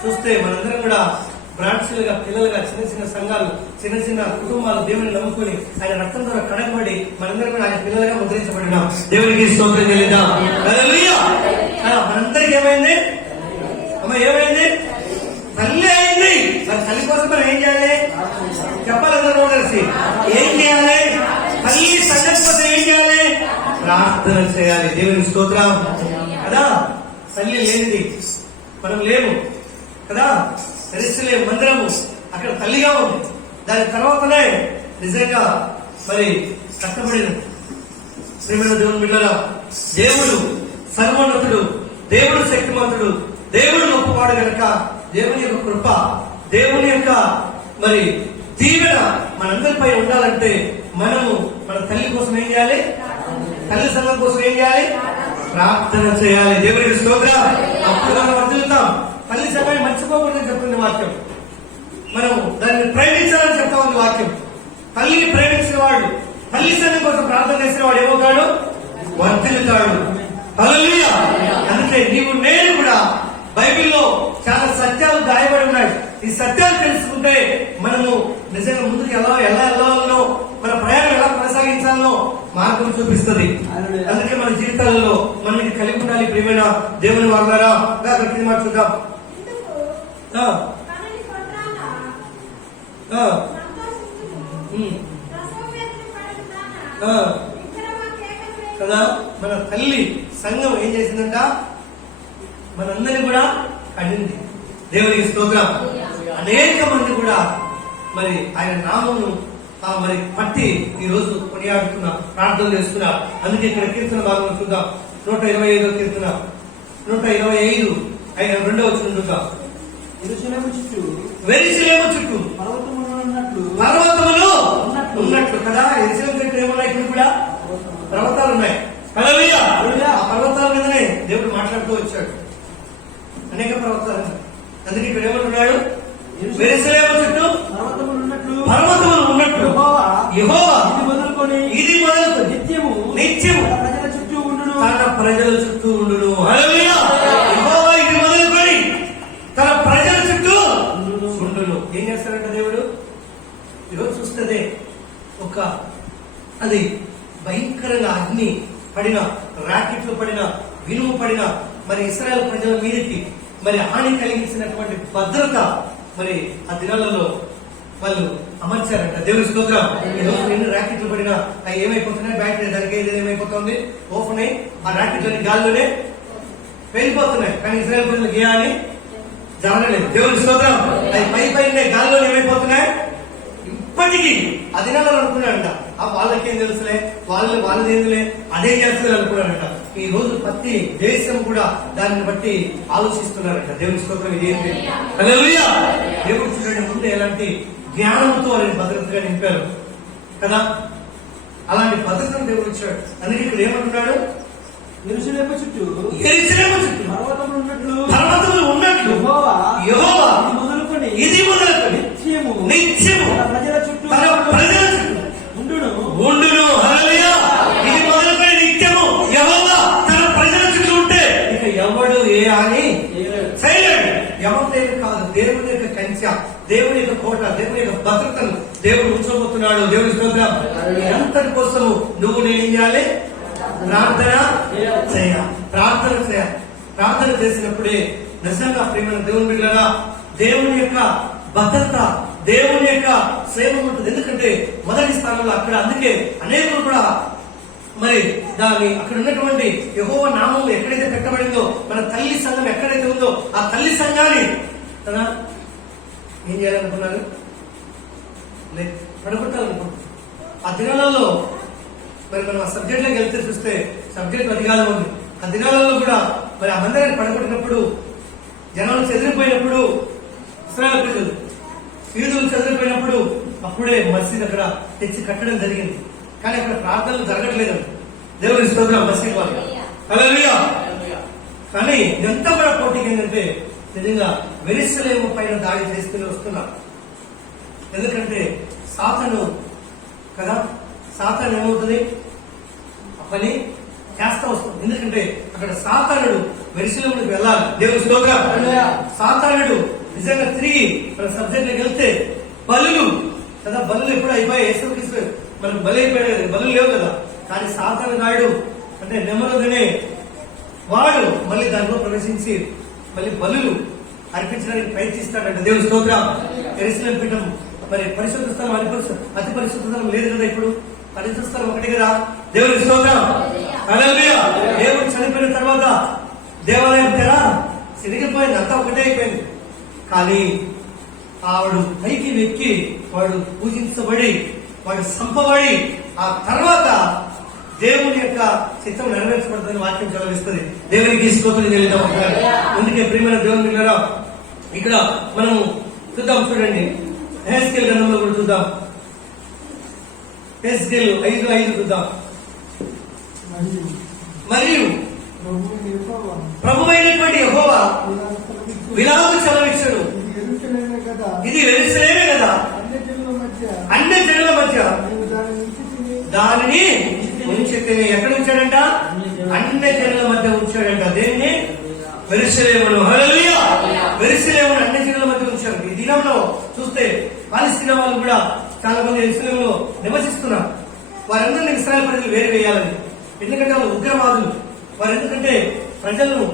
చూస్తే మనందరం కూడా బ్రాంచ్లుగా, పిల్లలుగా, చిన్న చిన్న సంఘాలు, చిన్న చిన్న కుటుంబాలు దేవుని నమ్ముకుని ఆయన రక్తం ద్వారా కడగబడి మనందరం కూడా ఆయన పిల్లలుగా ముద్రించబడినాం. దేవునికి స్తోత్రం చెల్లిద్దాం. హల్లెలూయా. మనందరికి ఏమైంది? అమ్మ ఏమైంది? తల్లి అయింది. మరి తల్లి కోసం మనం ఏం చేయాలి? చెప్పాలందరూ కలిసి ఏం చేయాలి? తల్లి సంగతి కోసం ఏం చేయాలి? ప్రార్థన చేయాలి. దేవుని స్తోత్రం కదా. తల్లి లేనిది మనం లేము కదా. యెరూషలేము మందిరము అక్కడ తల్లిగా ఉంది. దాని తర్వాతనే నిజంగా మరి కట్టబడిన ప్రియమైన దేవుని బిడ్డలారా, దేవుడు సర్వోన్నతుడు, దేవుడు శక్తిమంతుడు, దేవుడు గొప్పవాడు కనుక దేవుని యొక్క కృప, దేవుని యొక్క మరి దీవెన మనందరిపై ఉండాలంటే మనము మన తల్లి కోసం ఏం చేయాలి? తల్లి సంఘం కోసం ఏం చేయాలి? ప్రార్థన చేయాలి. దేవునికి స్తోత్రం. అప్పుడు మనం వర్ధిల్లుతాం. తల్లి సంఘాన్ని మర్చిపోకూడదని చెప్తుంది వాక్యం. మనము దాన్ని ప్రేమించాలని చెప్తా ఉంది వాక్యం. తల్లిని ప్రేమించిన వాడు, తల్లి సంఘం కోసం ప్రార్థన చేసిన వాడు ఏమవుతాడు? వర్ధిల్లుతాడు. హల్లెలూయా. అందుకే నీవు నేను కూడా బైబిల్లో చాలా సత్యాలు దాయబడి ఉన్నాయి. ఈ సత్యాలు తెలుసుకుంటే మనము నిజంగా ముందుకు ఎలా వెళ్ళాలో, మన ప్రయాణం ఎలా కొనసాగించాలో మార్గం చూపిస్తుంది. అందుకే మన జీవితాలలో మనం ఇది కలిగి ఉండాలి. ప్రియమైన దేవుని వారులారా, అక్కడికి మాట చూద్దాం. కదా మన తల్లి సంఘం ఏం చేసిందంట? మనందరినీ కూడా కడింది. దేవునికి స్తోత్రం. అనేక మంది కూడా మరి ఆయన నామమును మరి పట్టి ఈ రోజు కొనియాడుతున్నా, ప్రార్థన చేస్తున్నా. అందుకే ఇక్కడ కీర్తన భాగం చూద్దాం. 125 కీర్తన 125 ఆయన 2వ వచనం చూద్దాం. యెరూషలేము చుట్టూ పర్వతములు ఉన్నట్లు కదా. యెరూషలేము చుట్టూ ఏమున్నాయి? ఇప్పుడు కూడా పర్వతాలు ఉన్నాయి. హల్లెలూయా. ఆ పర్వతాల మీదనే దేవుడు మాట్లాడుతూ వచ్చాడు. అనేక పర్వతాలు. అందుకే ఇక్కడ ఏమంటున్నాడు? యెరూషలేము చుట్టూ పర్వతములు ఉన్నట్లు యెహోవా ఇది మొదలుకొని నిత్యము తన ప్రజల చుట్టూ ఉండును. హల్లెలూయా. యెహోవా ఇది మొదలుకొని తన ప్రజల చుట్టూ ఉండును. ఏం చేస్తాడంట దేవుడు? ఈరోజు చూస్తే ఒక అది భయంకరంగా అగ్ని పడిన, రాకెట్లు పడిన, వినుము పడిన మరి ఇశ్రాయేల్ ప్రజల మీదకి మరి హాని కలిగించినటువంటి భద్రత మరి ఆ దినాలలో వాళ్ళు అమర్చారంట. దేవుని స్తోత్రం. ఎన్ని రాకెట్లు పడినా అవి ఏమైపోతున్నాయి? బ్యాటరీ దానికి ఏమైపోతుంది? ఓపెన్ అయి ఆ రాకెట్లని గాల్లోనే వెళ్ళిపోతున్నాయి. కానీ ఇశ్రాయేల్ ప్రజలకు ఏ హాని జరగలేదు. దేవుని స్తోత్రం. అవి పైన గాల్లో ఏమైపోతున్నాయి? ఇప్పటికీ ఆ దినాలలో అనుకున్నాడంట, వాళ్ళకేం తెలుసులే, వాళ్ళదేందులే, అదే చేస్తారు అనుకున్నాడంట. ఈ రోజు ప్రతి దేశం కూడా దానిని బట్టి ఆలోచిస్తున్నారంట. దేవుని స్తోత్రం. ఇదేంటి? హల్లెలూయా. దేవుడు చూడండి, ముందు ఎలాంటి జ్ఞానంతో వారిని భద్రతగా నింపారు కదా. అలాంటి భద్రతను దేవుడు ఇచ్చాడు. అందుకే ఇక్కడ ఏమంటున్నాడు? యెరూషలేము చుట్టూ పర్వతములు ఉన్నట్లు యెహోవా ఇది మొదలుకొని నిత్యము తన ప్రజల చుట్టూ ఉండును. హల్లెలూయా. ఇది మొదలుకొని నిత్యము యెహోవా తన ప్రజల చుట్టూ ఉంటే ఇక ఎవడు ఏ హాని చేయలేడు. ఎవరిదేవి కాదు. దేవుని యొక్క కంచె, దేవుని యొక్క కోట, దేవుని యొక్క భద్రతను దేవుడు ఉంచబోతున్నాడు. దేవుని స్తోత్రం. అంతటి కోసము నువ్వు నేనేం చేయాలి? ప్రార్థన చేయాలి. ప్రార్థన చేసినప్పుడే నిజంగా ప్రేమ దేవుని బిడ్డలారా దేవుని యొక్క భద్రత, దేవుని యొక్క సేవ ఉంటుంది. ఎందుకంటే మొదటి స్థానంలో అక్కడ. అందుకే అనేకులు కూడా మరి దాన్ని అక్కడ ఉన్నటువంటి యెహోవా నామం ఎక్కడైతే పెట్టబడిందో, మన తల్లి సంఘం ఎక్కడైతే ఉందో ఆ తల్లి సంఘాన్ని కదా ఏం చేయాలనుకున్నారు? పడగొట్టాలనుకుంటున్నారు. ఆ దినాలలో మరి మనం ఆ సబ్జెక్ట్లోకి వెళ్తే చూస్తే సబ్జెక్ట్ అధికారం ఉంది. ఆ దినాలలో కూడా మరి ఆ మందిరాన్ని పడగొట్టినప్పుడు, జనాలు చెదిరిపోయినప్పుడు, ఇశ్రాయేలు ప్రజలు యూదులు చెదిరిపోయినప్పుడు అప్పుడే మసీద్ అక్కడ తెచ్చి కట్టడం జరిగింది. కానీ అక్కడ ప్రార్థనలు జరగట్లేదు. దేవుని స్తోత్రం. మసీద్ వాళ్ళు. హల్లెలూయా. కానీ ఎంత కూడా పోటీకి ఏంటంటే నిజంగా యెరూషలేము పైన దాడి చేసుకుని వస్తున్నారు. ఎందుకంటే సాతాను కదా, సాతాను ఏమవుతుంది? ఆ పని చేస్తా వస్తుంది. ఎందుకంటే అక్కడ సాతానుడు యెరూషలేముకి వెళ్ళాలి. దేవుని స్తోత్రం. సాతానుడు నిజంగా తిరిగి మన సబ్జెక్ట్లోకి వెళ్తే బలులు కదా, బలులు ఎప్పుడు అయిపోయాయి? యేసుక్రీస్తు మనకు బలి అయిపోయాడు కదా, బలులు లేవు కదా. కానీ సాతాను నాయుడు అంటే నెమ్మదిగానే వాడు మళ్ళీ దానిలో ప్రవేశించి మళ్ళీ బలులు అర్పించడానికి ప్రయత్నిస్తాడంట. దేవుని స్తోత్రం. యెరూషలేము పీఠం మరి పరిశుద్ధ స్థలం, అతి పరిశుద్ధ స్థలం లేదు కదా. ఇప్పుడు పరిశుద్ధ స్థలం ఒకటి కదా. దేవుని స్తోత్రం. హల్లెలూయా. దేవుడు చనిపోయిన తర్వాత దేవాలయం తెర సిరిగిపోయింది, అంతా ఒకటే అయిపోయింది. కానీ ఆవిడ పైకి వెక్కి వాడు పూజించబడి, వాడు సంపబడి ఆ తర్వాత దేవుని యొక్క చిత్తం నెరవేర్చబడుతుందని వాక్యం చదివిస్తుంది. దేవునికి స్తోత్రం చెల్లిద్దాం. అందుకే ప్రియమైన దేవుని బిడ్డలారా ఇక్కడ మనం చూద్దాం. చూడండి, యెహెజ్కేలు గ్రంథంలో కూడా చూద్దాం. యెహెజ్కేలు 5:5 చూద్దాం. మరియు ప్రభువైనటువంటి యెహోవా ఇలాగ సెలవిచ్చాడు, ఇది యెరూషలేమే కదా, అన్ని జనుల మధ్య దానిని ఉంచితిని. ఎక్కడ ఉంచాడంట? అన్ని జనుల మధ్య ఉంచాడంట. దేన్ని? యెరూషలేమును. హల్లెలూయా. యెరూషలేమును అన్ని జనుల మధ్య ఉంచాడు. ఈ దినంలో చూస్తే పాలస్తీనా వాళ్ళు కూడా చాలా మంది యెరూషలేములో నివసిస్తున్నారు. వారందరినీ ఇశ్రాయేలు ప్రజలు వేరు వేయాలని. ఎందుకంటే వాళ్ళు ఉగ్రవాదులు. వారు ఎందుకంటే ప్రజలను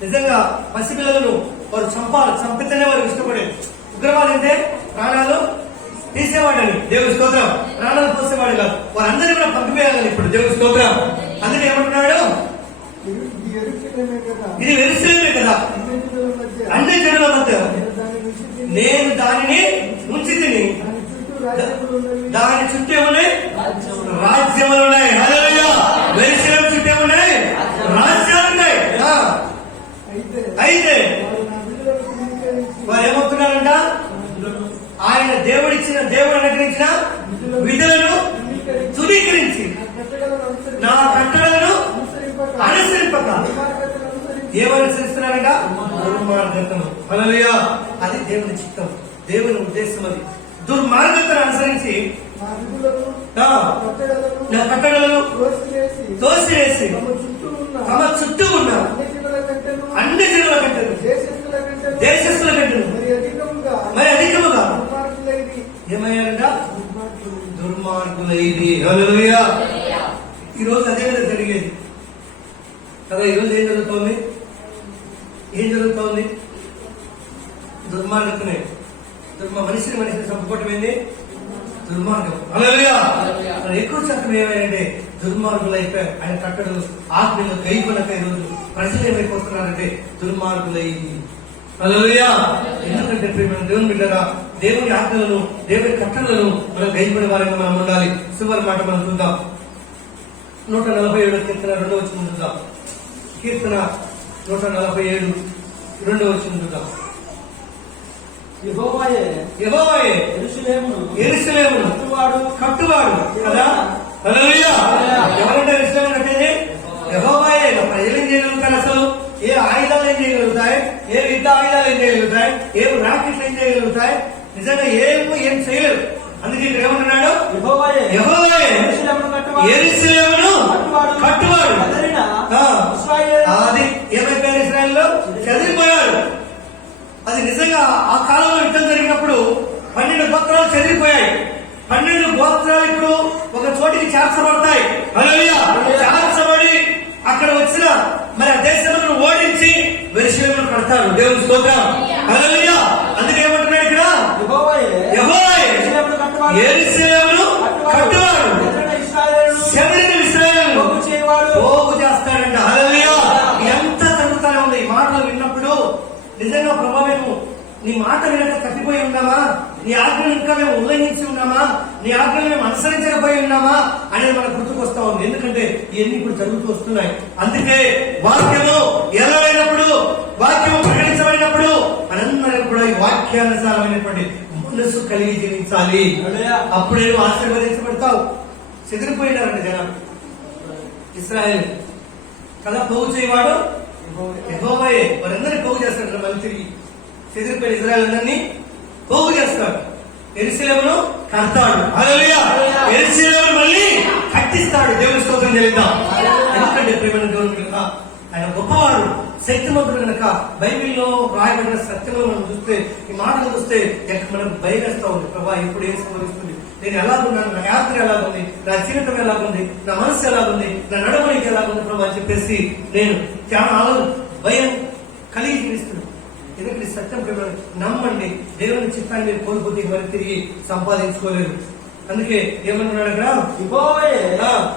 నిజంగా పసిపిల్లలను వారు చంపితేనే వారు ఇష్టపడేది. ఉగ్రవాదు అంటే ప్రాణాలు తీసేవాడని. దేవుడి స్తోత్రం. ప్రాణాలు పోసేవాడు కాదు. వారందరినీ కూడా పంపివేయాలని ఇప్పుడు దేవుడి స్తోత్రం. అందుకే ఏమంటున్నాడు? ఇది యెరూషలేమే కదా, అన్ని జనుల మధ్య నేను దానిని ఉంచితిని. దాని చుట్టూ ఏమున్నాయి? రాజ్యములు ఉన్నాయి. హల్లెలూయా. యెరూషలేము చుట్టూ ఏమున్నాయి? రాజ్యాలు ఉన్నాయి. అయితే వారు ఏమవుతున్నారంట? ఆయన దేవుడు అనుగ్రహించిన విధులను ధృవీకరించి నా కట్టడలను అనుసరింపక ఏమనుసరిస్తున్నారంట? దుర్మార్గతను. హల్లెలూయా. అది దేవుని చిత్తం, దేవుని ఉద్దేశం. అది దుర్మార్గతను అనుసరించి నా కట్టడలను తోసివేసి తమ చుట్టూ ఉన్న అన్ని జనుల కంటే దేశస్తుల కంటే మరి అధికముగా ఏమయ్యారంట? దుర్మార్గులైది. హల్లెలూయా. ఈరోజు అదే కదా జరిగేది కదా. ఈరోజు ఏం జరుగుతోంది? దుర్మార్గతనే. మనిషిని చంపుకోవటం ఏంది? దుర్మార్గం. హల్లెలూయా. ఎక్కువ శాతం ఏమైందంటే దుర్మార్గులు అయిపోయారు. ఆయన కట్టడలు ఆజ్ఞలు గైకొనక ఈరోజు ప్రజలు ఏమైపోతున్నారంటే దుర్మార్గులైంది. హల్లెలూయా. ఎందుకంటే ప్రియమైన దేవుని బిడ్డగా దేవుని ఆజ్ఞలను దేవుని కట్టడలను మనం గైకొనే వారంగా మనం ఉండాలి. చివరి మాట మనం చూద్దాం. 147 కీర్తన 2వ వచనం చూద్దాం. కీర్తన 147 2వ వచనం చూద్దాం. యెహోవాయే యెరూషలేమును కట్టువాడు కదా. హల్లెలూయా. ఎవరంటే యెరూషలేము కట్టేది? యెహోవాయే. ప్రజలు ఏం చేయగలుగుతారు? అసలు ఏ ఆయుధాలు ఏం చేయగలుగుతాయి? ఏ యుద్ధ ఆయుధాలు ఏం చేయగలుగుతాయి? ఏ రాకెట్లు ఏం చేయగలుగుతాయి? నిజంగా ఏం చేయలేరు. అందుకే ఇక్కడ ఏమంటున్నాడు? యెహోవాయే యెరూషలేమును కట్టువాడు. అది ఏమైపోయారు? ఇశ్రాయేలు చెదిరిపోయారు. అది నిజంగా ఆ కాలంలో యుద్ధం జరిగినప్పుడు 12 గోత్రాలు చెదిరిపోయాయి. 12 గోత్రాలు ఇప్పుడు ఒక చోటికి చేర్చబడతాయి. హల్లెలూయా. చేర్చబడి అక్కడ వచ్చిన మరి ఆ దేశంలో ఓడించి యెరూషలేమును కడతారు. దేవుని స్తోత్రం. హల్లెలూయా. అందుకే ఏమంటున్నాడు ఇక్కడ? యెహోవాయే యెరూషలేమును కట్టువాడు, చెదిరిన ఇశ్రాయేలును పోగు చేస్తాడంట. హల్లెలూయా. ఎంత జరుగుతానే ఉంది. ఈ మాటలు విన్నప్పుడు నిజంగా ప్రభావము నీ మాట వినక తప్పిపోయి ఉన్నామా? నీ ఆజ్ఞలు ఇంకా మేము ఉల్లంఘించి ఉన్నామా? నీ ఆజ్ఞలు మేము అనుసరించకపోయి ఉన్నామా అనేది మనకు గుర్తుకొస్తా ఉంది. ఎందుకంటే ఇవన్నీ ఇప్పుడు జరుగుతూ వస్తున్నాయి. అందుకే వాక్యము ఎలాగైనప్పుడు, వాక్యము ప్రకటించబడినప్పుడు మనందరం కూడా ఈ వాక్యానుసారమైనటువంటి మనస్సు కలిగి జీవించాలి. అప్పుడే ఆశీర్వదించబడతావు. చెదిరిపోయినారండి జనాలు. ఇశ్రాయేలు కదా పోగు చేయవాడు యెహోవాయే. వారందరినీ పోగు చేస్తాడు. మళ్ళీ తిరిగి చెదిరిపోయిన ఇశ్రాయేలు అందరినీ పోగు చేస్తాడు. యెరూషలేమును కడతాడు. హల్లెలూయా. యెరూషలేమును మళ్ళీ కట్టిస్తాడు. దేవుని స్తోత్రం చెల్లిద్దాం. ఎందుకంటే ప్రియమైన దేవుని కనుక ఆయన గొప్పవాడు, శక్తిమంతుడు కనుక బైబిల్లో రాయబడిన సత్యంలో మనం చూస్తే, ఈ మాటలు చూస్తే మనకు భయం వేస్తా ఉంది. ప్రభా ఇప్పుడు ఏం సంభవిస్తుంది? నేను ఎలాగున్నాను? నా యాత్ర ఎలాగుంది? నా జీవితం ఎలాగుంది? నా మనసు ఎలాగుంది? నా నడవడికి ఎలాగుంది ప్రభా అని చెప్పేసి నేను చాలా భయం కలిగి జీవిస్తున్నాను. ఎందుకంటే సత్యం ప్రేమ నమ్మండి. దేవుని చిత్తాన్ని మీరు కోల్పోతే మరి తిరిగి సంపాదించుకోలేరు. అందుకే ఏమంటున్నాడు అక్కడ? యెహోవాయే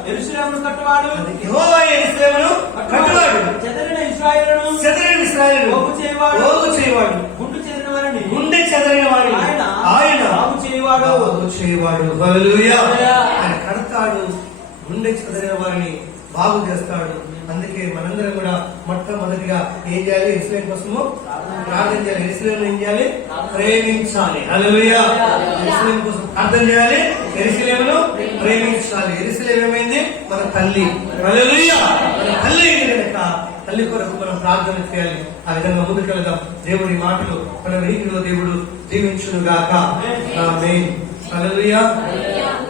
యెరూషలేమును కట్టువాడు, చెదిరిన ఇశ్రాయేలును పోగు చేయవాడు, గుండె చెదిరిన వారిని ఆయన బాగు చేయవాడు. హల్లెలూయా. ఆయన కడతాడు, గుండె చెదిరిన వారిని బాగు చేస్తాడు. అందుకే మనందరం కూడా మొట్టమొదటిగా ఏం చేయాలి? యెరూషలేము కోసము ప్రార్థన చేయాలి. యెరూషలేమును ఏం చేయాలి? ప్రేమించాలి. హల్లెలూయా. యెరూషలేము కోసం ప్రార్థన చేయాలి, యెరూషలేమును ప్రేమించాలి. యెరూషలేము ఏమైంది? మన తల్లి. హల్లెలూయా. మన తల్లి అయింది కనుక తల్లి కొరకు మనం ప్రార్థన చేయాలి. ఆ విధంగా ముందుకెళ్దాం. దేవుడి మాటలు మన వీధిలో దేవుడు దీవించును గాక. ఆమేన్. హల్లెలూయా.